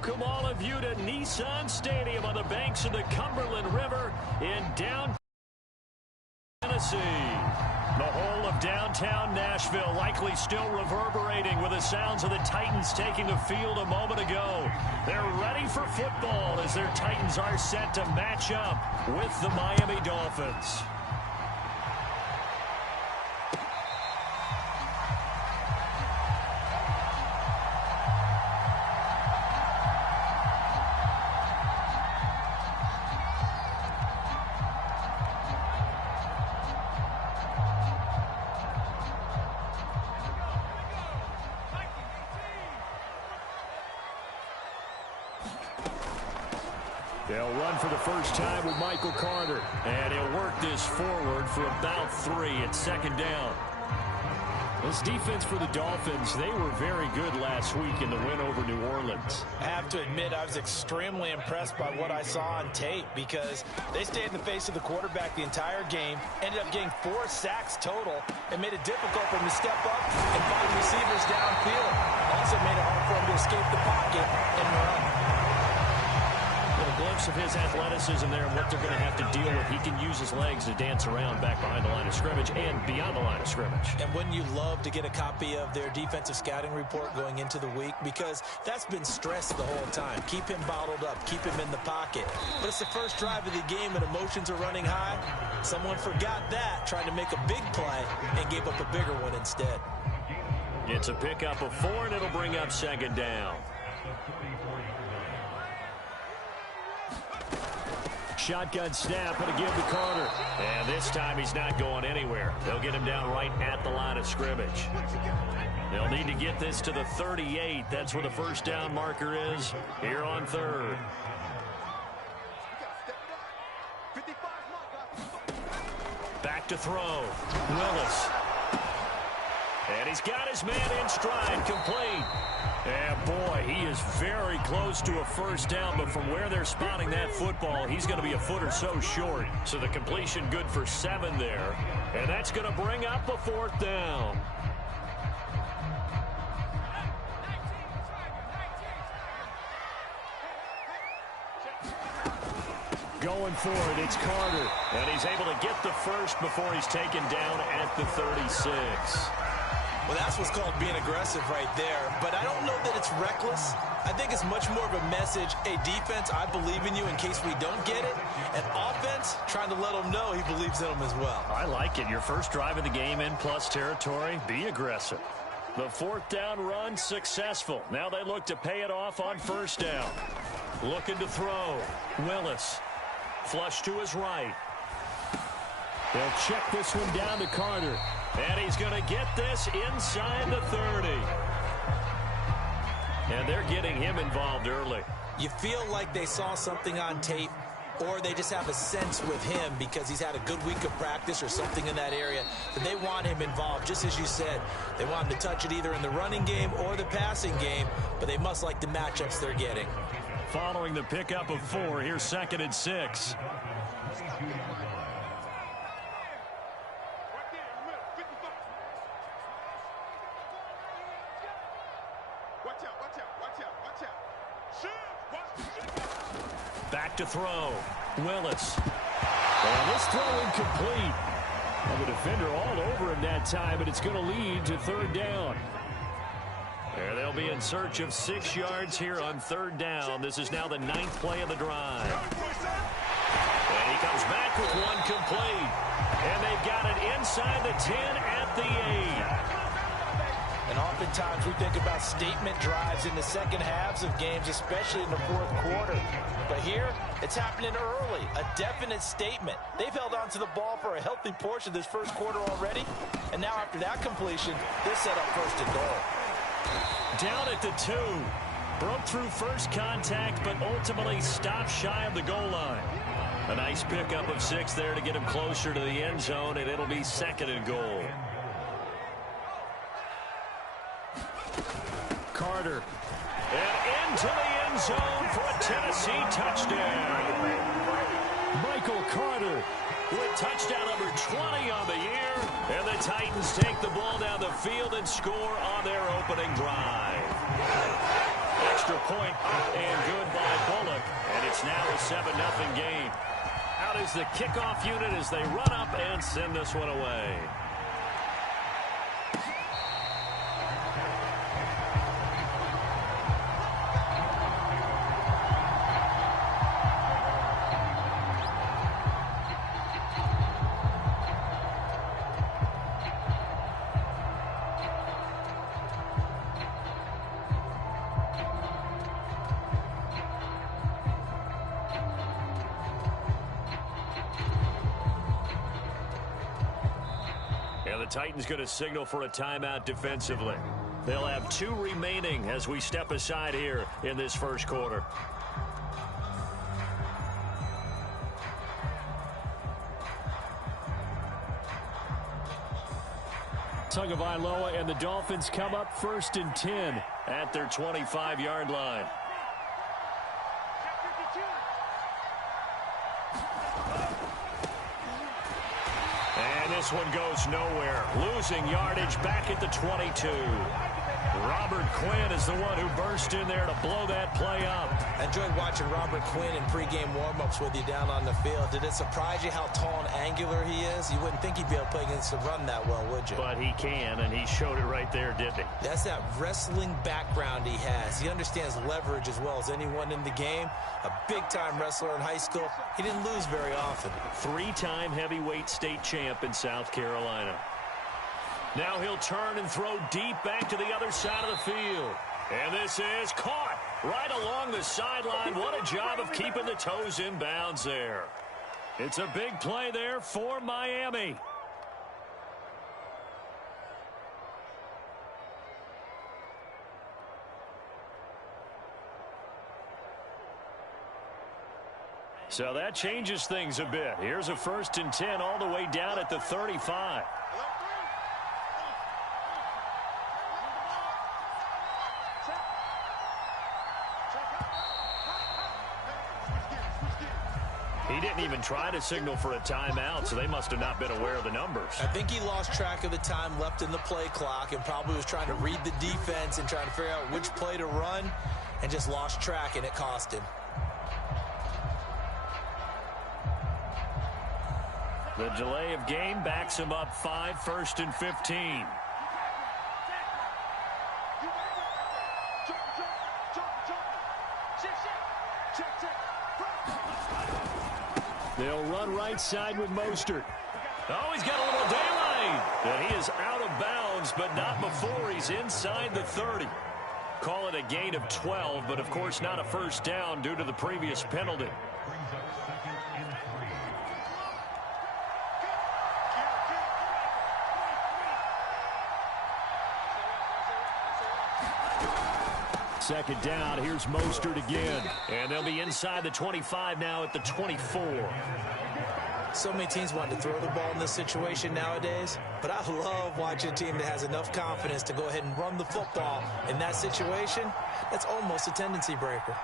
welcome all of you to Nissan Stadium on the banks of the Cumberland River in downtown Tennessee. The whole of downtown Nashville likely still reverberating with the sounds of the Titans taking the field a moment ago. They're ready for football as their Titans are set to match up with the Miami Dolphins. They'll run for the first time with Michael Carter. And he'll work this forward for about 3 at second down. This defense for the Dolphins, they were very good last week in the win over New Orleans. I have to admit, I was extremely impressed by what I saw on tape because they stayed in the face of the quarterback the entire game, ended up getting 4 sacks total, and made it difficult for him to step up and find receivers downfield. Also made it hard for him to escape the pocket and run. A glimpse of his athleticism there and what they're going to have to deal with. He can use his legs to dance around back behind the line of scrimmage and beyond the line of scrimmage. And wouldn't you love to get a copy of their defensive scouting report going into the week? Because that's been stressed the whole time. Keep him bottled up. Keep him in the pocket. But it's the first drive of the game and emotions are running high. Someone forgot that, trying to make a big play, and gave up a bigger one instead. It's a pickup of 4, and it'll bring up second down. Shotgun snap and a give to Carter. And this time he's not going anywhere. They'll get him down right at the line of scrimmage. They'll need to get this to the 38. That's where the first down marker is here on third. Back to throw. Willis. And he's got his man in stride, complete. And boy, he is very close to a first down, but from where they're spotting that football, he's going to be a foot or so short. So the completion good for 7 there. And that's going to bring up a 4th down. Going for it, it's Carter. And he's able to get the first before he's taken down at the 36. Well, that's what's called being aggressive right there. But I don't know that it's reckless. I think it's much more of a message. Hey, defense, I believe in you in case we don't get it. And offense, trying to let him know he believes in him as well. I like it. Your first drive of the game in plus territory, be aggressive. The 4th down run successful. Now they look to pay it off on first down. Looking to throw. Willis. Flush to his right. They'll check this one down to Carter. And he's going to get this inside the 30. And they're getting him involved early. You feel like they saw something on tape, or they just have a sense with him because he's had a good week of practice or something in that area that they want him involved. Just as you said, they want him to touch it either in the running game or the passing game, but they must like the matchups they're getting. Following the pickup of 4, here's 2nd and 6. Back to throw. Willis. And this throw incomplete. And the defender all over him that time, but it's going to lead to 3rd down. And they'll be in search of 6 yards here on 3rd down. This is now the 9th play of the drive. And he comes back with one complete. And they've got it inside the 10 at the 8. And oftentimes we think about statement drives in the second halves of games, especially in the 4th quarter. But here, it's happening early, a definite statement. They've held on to the ball for a healthy portion of this first quarter already. And now after that completion, they're set up 1st and goal. Down at the 2. Broke through first contact, but ultimately stopped shy of the goal line. A nice pickup of 6 there to get him closer to the end zone, and it'll be 2nd and goal. Carter. And into the end zone for a Tennessee touchdown. Michael Carter with touchdown number 20 on the year. And the Titans take the ball down the field and score on their opening drive. extra point up and good by Bullock. And it's now a 7-0 game. Out is the kickoff unit as they run up and send this one away. And the Titans going to signal for a timeout defensively. They'll have 2 remaining as we step aside here in this first quarter. Tagovailoa and the Dolphins come up 1st and 10 at their 25-yard line. This one goes nowhere. Losing yardage back at the 22. Robert Quinn is the one who burst in there to blow that play up. I enjoyed watching Robert Quinn in pregame warm-ups with you down on the field. Did it surprise you how tall and angular he is? You wouldn't think he'd be able to play against the run that well, would you? But he can, and he showed it right there, didn't he? That's that wrestling background he has. He understands leverage as well as anyone in the game. A big-time wrestler in high school. He didn't lose very often. 3-time heavyweight state champ in South Carolina. Now he'll turn and throw deep back to the other side of the field. And this is caught right along the sideline. What a job of keeping the toes in bounds there. It's a big play there for Miami. So that changes things a bit. Here's a 1st and 10 all the way down at the 35. He didn't even try to signal for a timeout, so they must have not been aware of the numbers. I think he lost track of the time left in the play clock and probably was trying to read the defense and trying to figure out which play to run and just lost track, and it cost him. The delay of game backs him up 5, 1st and 15. They'll run right side with Mostert. Oh, he's got a little daylight. And he is out of bounds, but not before he's inside the 30. Call it a gain of 12, but of course not a first down due to the previous penalty. Second down, here's Mostert again. And they'll be inside the 25 now at the 24. So many teams want to throw the ball in this situation nowadays, but I love watching a team that has enough confidence to go ahead and run the football in that situation. That's almost a tendency breaker.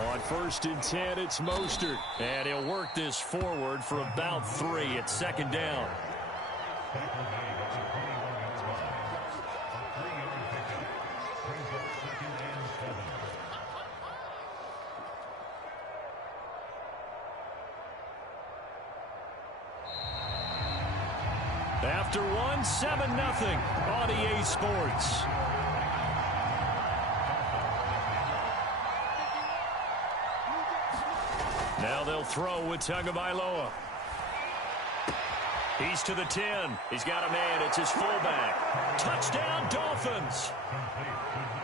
On 1st and 10, it's Mostert. And he'll work this forward for about 3 at 2nd down. After one, 7-0 on EA Sports. Now they'll throw with Tagovailoa. He's to the 10. He's got a man. It's his fullback. Touchdown, Dolphins.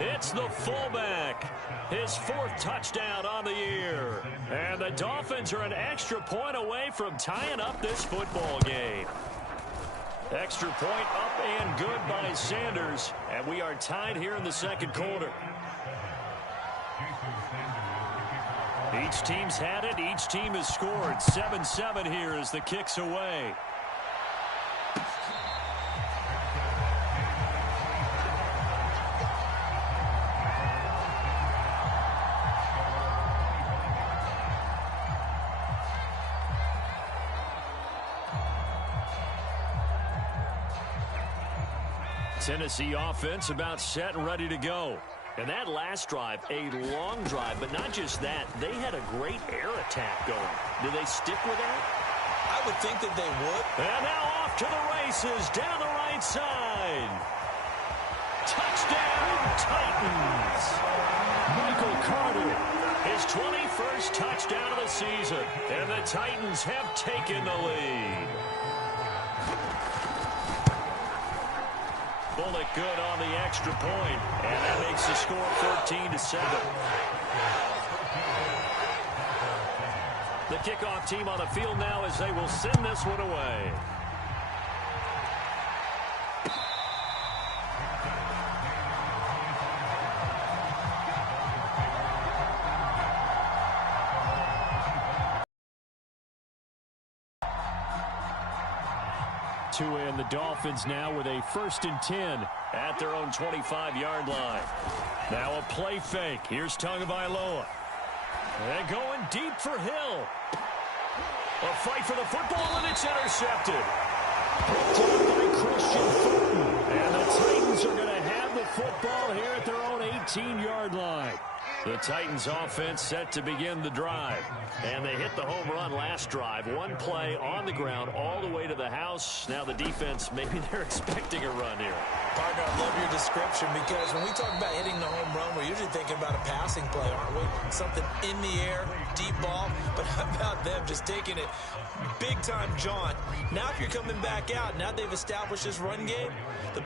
It's the fullback. His 4th touchdown on the year. And the Dolphins are an extra point away from tying up this football game. Extra point up and good by Sanders. And we are tied here in the second quarter. Each team's had it. Each team has scored. 7-7 here as the kick's away. Tennessee offense about set and ready to go. And that last drive, a long drive, but not just that. They had a great air attack going. Do they stick with that? I would think that they would. And now off to the races down the right side. Touchdown, Titans. Michael Carter, his 21st touchdown of the season. And the Titans have taken the lead. Bullock good on the extra point, and that makes the score 14-7. The kickoff team on the field now as they will send this one away. And the Dolphins now with a 1st and 10 at their own 25-yard line. Now a play fake. Here's Tagovailoa. And going deep for Hill. A fight for the football, and it's intercepted. Picked up by Christian Fulton. And the Titans are going to have the football here at their own 18-yard line. The Titans offense set to begin the drive. And they hit the home run last drive. One play on the ground all the way to the house. Now the defense, maybe they're expecting a run here. Partner, I love your description because when we talk about hitting the home run, we're usually thinking about a passing play, aren't we? Something in the air, deep ball. But how about them just taking it big time jaunt? Now if you're coming back out, now they've established this run game,